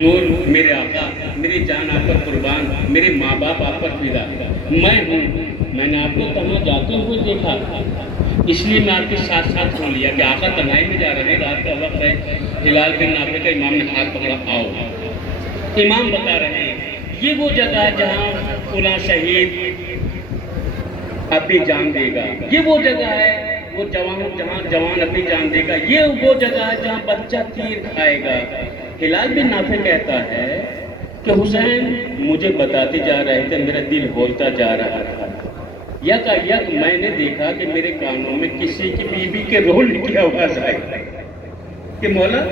نور میرے آقا، میری جان آپ پر قربان، میرے ماں باپ آپ پر فدا، میں ہوں۔ میں نے آپ کو تنہا جاتے ہوئے دیکھا، اس لیے میں آپ کے ساتھ ساتھ سن لیا کہ آقا تنہائی میں جا رہے ہیں، رات کا وقت ہے۔ ہلال بن نافع کا امام نے ہاتھ پکڑا، آؤ۔ امام بتا رہے ہیں یہ وہ جگہ ہے جہاں فلاں شہید اپنی جان دے گا، یہ وہ جگہ ہے وہ جہاں جوان اپنی جان دے گا، یہ وہ جگہ ہے جہاں بچہ تیر کھائے گا۔ ہلال بن نافع کہتا ہے کہ حسین مجھے بتاتے جا رہے تھے، میرا دل ہولتا جا رہا تھا۔ یک میں نے دیکھا کہ میرے کانوں میں کسی کی بیوی کے رول کی آواز آئی کہ مولا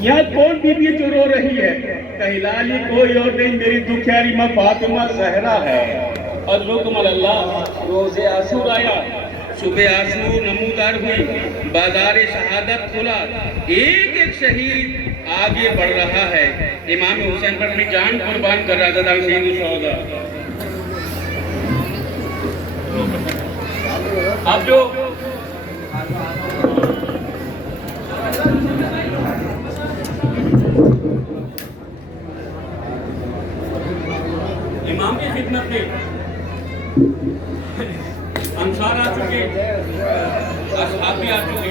یہاں کون بیوی جو رو رہی ہے؟ کہ ہلال یہ کوئی اور نہیں، میری دکھیاری ماں فاطمہ زہرا ہے۔ اور حکم اللہ، روز عاشور آیا، صبح عاشور نمودار ہوئی، بازار شہادت کھلا، ایک ایک شہید آگے بڑھ رہا ہے۔ امام حسین پر اپنی جان قربان کر رہا تھا شہید الشہداء۔ اب جو امام کی خدمت میں انصار آ چکے، اصحاب بھی آ چکے،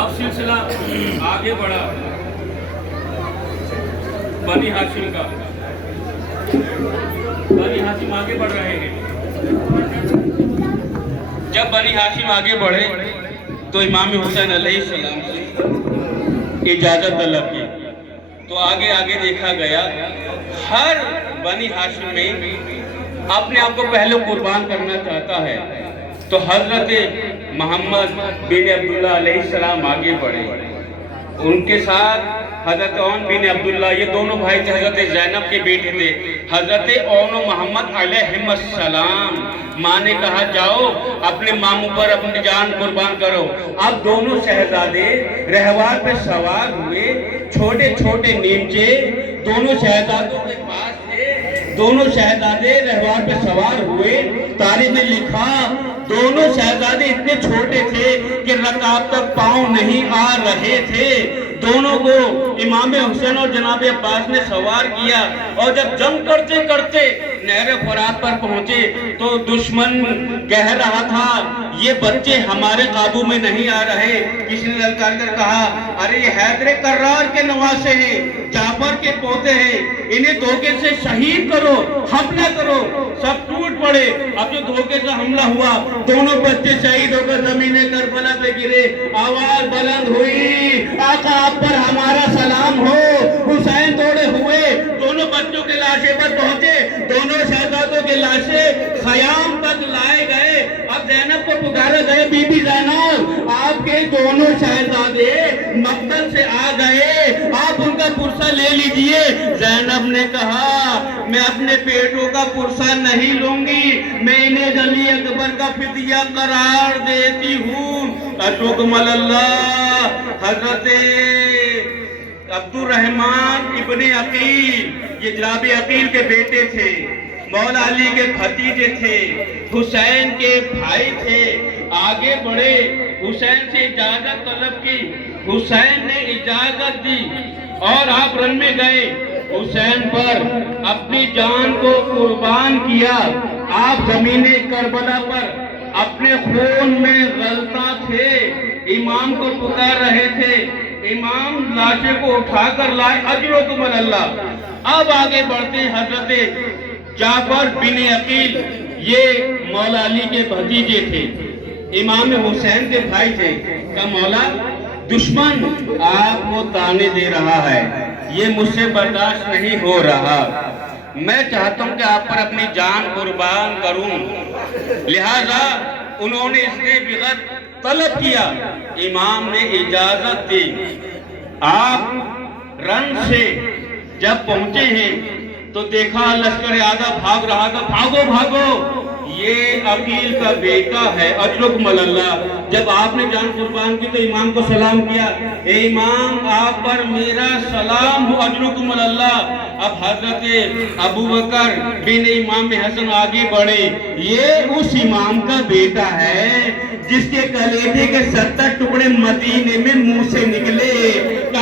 اب سلسلہ آگے بڑھا بنی ہاشم کا۔ بنی ہاشم آگے بڑھ رہے ہیں۔ جب بنی ہاشم آگے بڑھے تو امام حسین علیہ السلام سے اجازت طلب کی، تو آگے آگے دیکھا گیا ہر بنی ہاشم میں اپنے آپ کو پہلے قربان کرنا چاہتا ہے، تو حضرت محمد بن عبداللہ علیہ السلام آگے بڑھے، ان کے ساتھ حضرت عون بن عبداللہ، یہ دونوں بھائی تھے، حضرت زینب کے بیٹے تھے، حضرت عون و محمد علیہ السلام۔ ماں نے کہا جاؤ اپنے ماموں پر اپنی جان قربان کرو۔ اب دونوں شہزادے رہوار پہ سوار ہوئے، چھوٹے چھوٹے نیمچے دونوں شہزادوں کے پاس تھے، دونوں شہزادے رہوار پہ سوار ہوئے۔ تاریخ نے لکھا دونوں شہزادے اتنے چھوٹے تھے کہ رکاب تک پاؤں نہیں آ رہے تھے۔ دونوں کو امام حسین اور جناب عباس نے سوار کیا، اور جب جنگ کرتے کرتے نہر فرات پر پہنچے تو دشمن کہہ رہا تھا یہ بچے ہمارے قابو میں نہیں آ رہے۔ کسی نے للکار کر کہا ارے یہ حیدر کرار کے نواسے ہیں، جعفر کے پوتے ہیں، انہیں دھوکے سے شہید کرو، حملہ کرو۔ سب ٹوٹ پڑے۔ اب جو دھوکے سے حملہ ہوا، دونوں بچے شہید ہو کر زمین کربلا پہ گرے۔ آواز بلند ہوئی آقا آپ پر ہمارا سلام ہو۔ حسین توڑے ہوئے دونوں بچوں کے لاشیں پر پہنچے، دونوں شہزادوں کے لاشیں خیام تک لائے گئے۔ اب زینب کو پکارا گئے، بی بی زینب آپ کے دونوں شہزادے مقتل سے آ گئے، آپ ان کا پرسہ لے لیجئے۔ زینب نے کہا میں اپنے بیٹوں کا پرسہ نہیں لوں گی، میں انہیں علی اکبر کا فدیہ قرار دیتی ہوں۔ اشوکم اللہ حضرت عبد الرحمن ابن عقیل، یہ جناب عقیل کے بیٹے تھے، مولا علی کے بھتیجے تھے، حسین کے بھائی تھے، آگے بڑھے، حسین سے اجازت طلب کی، حسین نے اجازت دی اور آپ رن میں گئے، حسین پر اپنی جان کو قربان کیا۔ آپ زمین کربلا پر اپنے خون میں غلطاں تھے، امام کو پکار رہے تھے، امام لاشے کو اٹھا کر لائے، اجرکم اللہ۔ اب آگے بڑھتے حضرت جعفر بن عقیل، یہ مولا علی کے بھتیجے تھے، امام حسین کے بھائی تھے، کہ مولا دشمن آپ کو تانے دے رہا ہے، یہ مجھ سے برداشت نہیں ہو رہا، میں چاہتا ہوں کہ آپ پر اپنی جان قربان کروں۔ لہذا انہوں نے اس نے بغت طلب کیا، امام نے اجازت دی۔ آپ رن سے جب پہنچے ہیں تو دیکھا لشکر اعظم بھاگ رہا تھا، بھاگو بھاگو یہ عقیل کا بیٹا ہے، اجرکم اللہ۔ جب آپ نے جان قربان کی تو امام کو سلام کیا، اے امام آپ پر میرا سلام ہو، اجرکم اللہ۔ اب حضرت ابو بکر بن امام حسن آگے بڑھے، یہ اس امام کا بیٹا ہے جس کے کلیجے کے 70 ٹکڑے مدینے میں منہ سے نکلے۔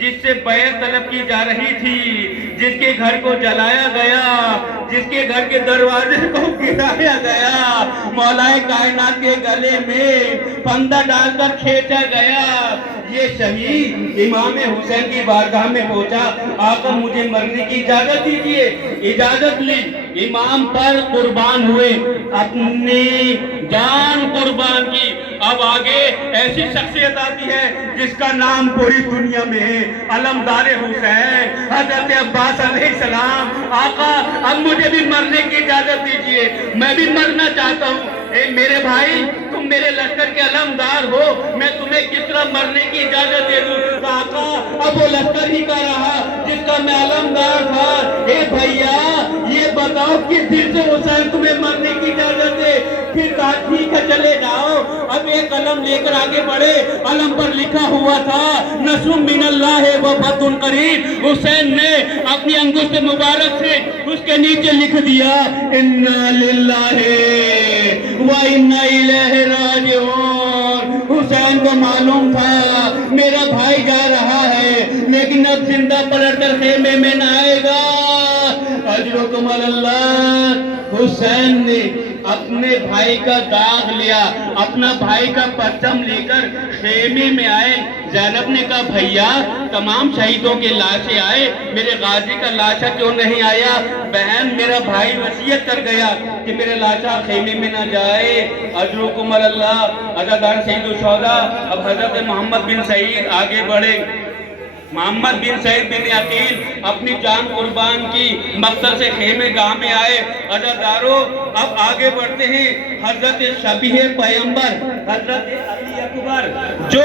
جس سے بیعت طلب کی جا رہی تھی، جس کے گھر کو جلایا گیا، جس کے گھر کے دروازے کو گرایا گیا، مولا کائنات کے گلے میں پھندا ڈال کر کھینچا گیا، یہ شہید امام حسین کی بارگاہ میں پہنچا، آقا مجھے مرنے کی اجازت دیجیے۔ اجازت لی، امام پر قربان ہوئے، اپنی جان قربان کی۔ اب آگے ایسی شخصیت آتی ہے جس کا نام پوری دنیا میں ہے، علمدار حسین، حضرت عباس علیہ السلام۔ آقا اب مجھے بھی مرنے کی اجازت دیجیے، میں بھی مرنا چاہتا ہوں۔ اے میرے بھائی، تم میرے لشکر کے علمدار ہو، میں تمہیں کس طرح مرنے کی اجازت دے دوں؟ آقا اب وہ لشکر ہی کا رہا جس کا میں علمدار تھا۔ اے بھیا یہ بتاؤ کس دل سے حسین تمہیں مرنے کی اجازت دے؟ پھر کہا ٹھیک ہے چلے جاؤ۔ اب ایک علم لے کر آگے بڑھے، علم پر لکھا ہوا تھا نصر من اللہ و فتح قریب۔ حسین نے اپنی انگشت مبارک سے اس کے نیچے لکھ دیا انا للہ وَإِنَّا إِلَيْهِ رَاجِعُونَ۔ حسین کو معلوم تھا میرا بھائی جا رہا ہے، لیکن اب زندہ پلٹ کر خیمے میں نہ آئے گا۔ اجرکم اللہ۔ حسین نے اپنے بھائی کا داغ لیا، اپنا بھائی کا پرچم لے کر خیمے میں آئے۔ زینب نے کہا بھیا تمام شہیدوں کے لاشیں آئے، میرے غازی کا لاشا کیوں نہیں آیا؟ بہن میرا بھائی وصیت کر گیا کہ میرے لاشا خیمے میں نہ جائے۔ اجرکم اللہ۔ عزادار سید الشہداء اب حضرت محمد بن سعید آگے بڑھے۔ محمد بن سعید بن عقیل اپنی جان قربان کی، مقصد سے خیمے گاہ میں آئے۔ عزاداروں اب آگے بڑھتے ہیں۔ حضرت شبیہ پیغمبر حضرت علی اکبر جو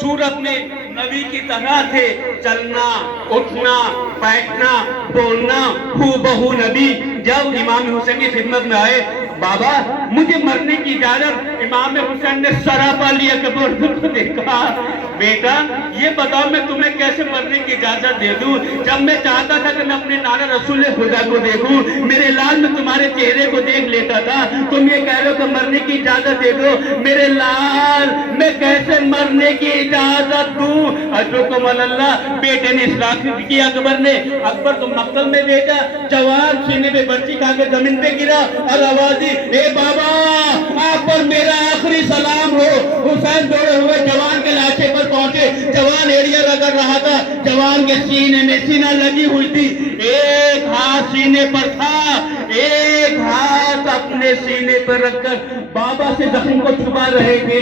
صورت میں نبی کی طرح تھے، چلنا اٹھنا بیٹھنا بولنا ہو بہو نبی، جب امام حسین کی خدمت میں آئے بابا مجھے مرنے کی اجازت، امام حسین نے سراپا علی اکبر کو دیکھا، بیٹا یہ بتاؤ میں تمہیں کیسے مرنے کی اجازت دے دوں؟ جب میں چاہتا تھا کہ میں اپنے نانا رسول خدا کو دیکھوں، میرے لال میں تمہارے چہرے کو دیکھ لیتا تھا، تم یہ کہہ رہے ہو کہ مرنے کی اجازت دے دو؟ میرے لال میں کیسے مرنے کی اجازت دوں؟ اجرکم اللہ۔ بیٹے نے اصلاح کی اکبر نے، اکبر کو مقتل میں بھیجا، جوان سینے پہ برچی کھا کے زمین پہ گرا اور آواز دی اے بابا آپ پر میرا آخری سلام ہو۔ حسین دوڑے ہوئے جوان کے لاشے پر پہنچے، جوان ایڑیا رگڑ رہا تھا، جوان کے سینے میں سینہ لگی ہوئی تھی، ایک ہاتھ سینے پر تھا، ایک ہاتھ اپنے سینے پر رکھ کر بابا سے زخم کو چھپا رہے تھے۔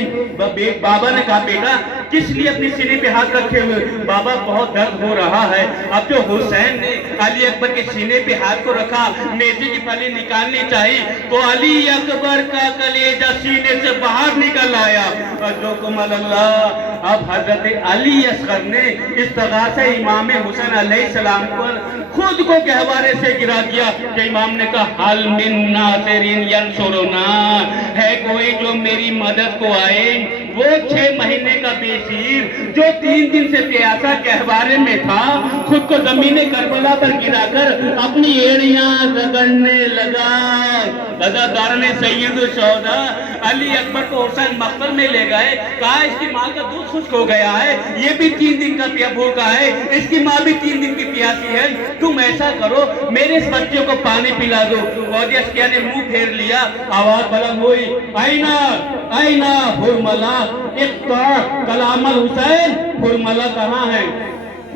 بابا نے کہا بیٹا کس لیے اپنی سینے پہ ہاتھ رکھے ہوئے؟ بابا بہت درد ہو رہا ہے۔ اب جو حسین نے علی اکبر کے سینے پہ ہاتھ کو رکھا، نیزے کی پھلی نکالنی چاہی تو علی اکبر کا کلیجہ سینے سے باہر نکل آیا۔ اجرکم اللہ۔ اب حضرت علی اصغر نے استغاثہ امام حسین علیہ السلام پر خود کو گہوارے سے گرا دیا کہ امام نے کہا حل من ناصر ینصرنا، ہے کوئی جو میری مدد کو آئے؟ وہ 6 مہینے کا بیشیر جو 3 دن سے پیاسا گہوارے میں تھا، خود کو زمین کربلا پر گرا کر اپنی ایڑیاں رگڑنے لگا۔ عزاداران سید الشہداء علی اکبر کو حسین مقتل میں لے گئے، کہا اس کی ماں کا دودھ خشک ہو گیا ہے، یہ بھی 3 دن کا بھوکا ہے، اس کی ماں بھی 3 دن کی پیاسی ہے، تم ایسا کرو میرے اس بچے کو پانی پلا دو۔ فوجی اشکیا نے منہ پھیر لیا، آواز بلند ہوئی آئینہ آئینہ حرملہ اقطع کلام الحسین، حرملہ کہاں ہے؟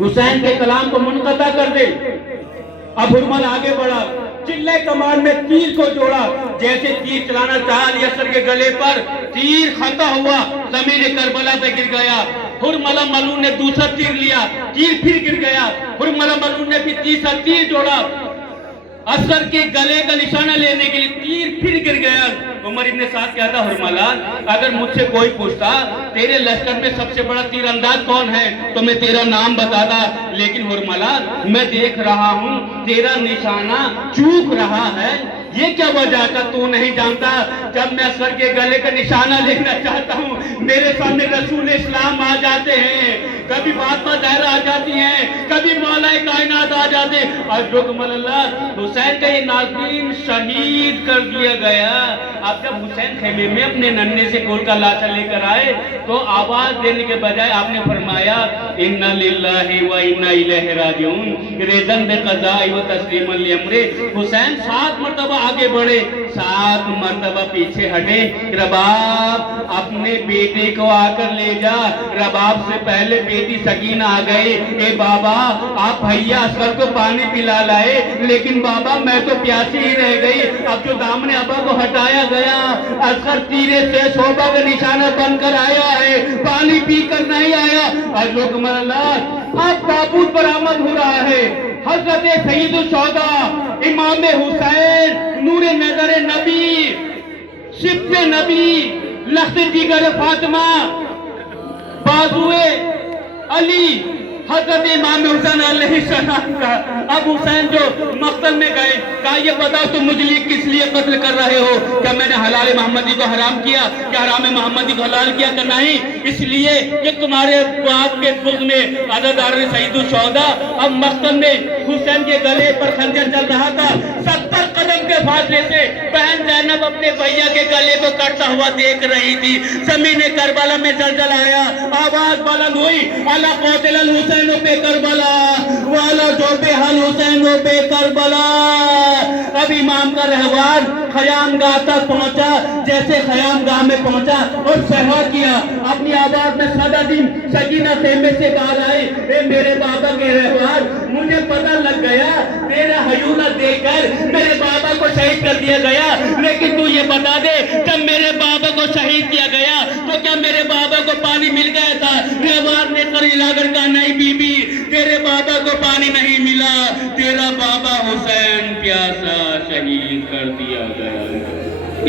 حسین کے کلام کو منقطع کر دے۔ اب حرملہ آگے بڑھا، چلے کمان میں تیر کو جوڑا، جیسے تیر چلانا چاہا علی اصغر کے گلے پر، تیر خطا ہوا، زمین کربلا پہ گر گیا۔ حرملہ ملعون نے دوسرا تیر لیا، تیر پھر گر گیا، حرملہ ملعون نے پھر تیسرا تیر جوڑا، اصغر کے گلے کا نشانہ لینے کے لیے تیر پھر گر گیا۔ عمر ابن سعد کہتا حرملہ اگر مجھ سے کوئی پوچھتا تیرے لشکر میں سب سے بڑا تیر انداز کون ہے تو میں تیرا نام بتاتا، لیکن حرملہ میں دیکھ رہا ہوں تیرا نشانہ چوک رہا ہے، یہ کیا وجہ تھا تو نہیں جانتا؟ جب میں اصغر کے گلے کا نشانہ لینا چاہتا ہوں میرے سامنے رسول اسلام آ جاتے ہیں، کبھی فاطمہ زہرا آ جاتی ہیں، کبھی مولا کائنات آ جاتے ہیں۔ اور حکم اللہ حسین کا یہ ناظرین شہید کر دیا گیا۔ اب جب حسین خیمے میں اپنے ننھے سے کھول کا لاشا لے کر آئے تو آواز دینے کے بجائے آپ نے فرمایا اِنَّا لِلَّهِ وَإِنَّا إِلَيْهِ راجعون، رضاً بِقَضَاءِ وَتَسْلِيمًا لِأَمْرِهِ۔ حسین 7 مرتبہ آگے بڑھے، 7 مرتبہ پیچھے ہٹے۔ رباب اپنے بیٹے کو آ کر لے جا۔ رباب سے پہلے بیٹی سکینہ آ گئی، اے بابا آپ بھیا اصغر کو پانی پلا لائے، لیکن بابا میں تو پیاسی ہی رہ گئی۔ اب جو دامن ابا کو ہٹایا گیا، اصغر تیرے سے صوبہ کا نشانہ بن کر آیا ہے، پانی پی کر نہیں آیا۔ حکم اللہ اب تابوت برآمد ہو رہا ہے۔ حضرت سید الشہداء امام حسین نور نظر نبی، شبط نبی، لخت جگر فاطمہ، بازوئے علی، حضرت امام حسین علیہ السلام کا۔ اب حسین جو مقتل میں گئے، کہا یہ بتاؤ تم مجھے کس لیے قتل کر رہے ہو؟ کیا میں نے حلال محمدی کو حرام کیا؟ کیا حرام محمدی کو حلال کیا؟ کہ نہیں، اس لیے کہ تمہارے باپ کے بغض میں عزادار سید الشہداء اب مقتل میں حسین کے گلے پر خنجر چل رہا تھا۔ 70 قدم کے فاصلے سے بہن زینب اپنے بھیا کے گلے کو کٹتا ہوا دیکھ رہی تھی۔ زمین کربلا میں زلزلہ آیا، آواز بلند ہوئی، الا قاتل الحسین پہ کربلا والا جو بے حال حسین پہ کربلا۔ اب امام کا رہوار خیام گاہ تک پہنچا، جیسے خیام گاہ میں پہنچا اور صحا کیا، اپنی آواز میں سادہ دن سکینہ خیمے سے باہر آئی، اے میرے بابا کے رہوار مجھے پتہ لگ گیا تیرا ہیولہ دیکھ کر میرے بابا کو شہید کر دیا گیا، لیکن تو یہ بتا دے جب میرے بابا کو شہید کیا گیا تو کیا میرے بابا کو پانی مل گیا تھا؟ رہوار نے قریل آگر کہا نہیں بی بی، تیرے بابا کو پانی نہیں ملا، تیرا بابا حسین پیاسا شہید کر دیا گیا۔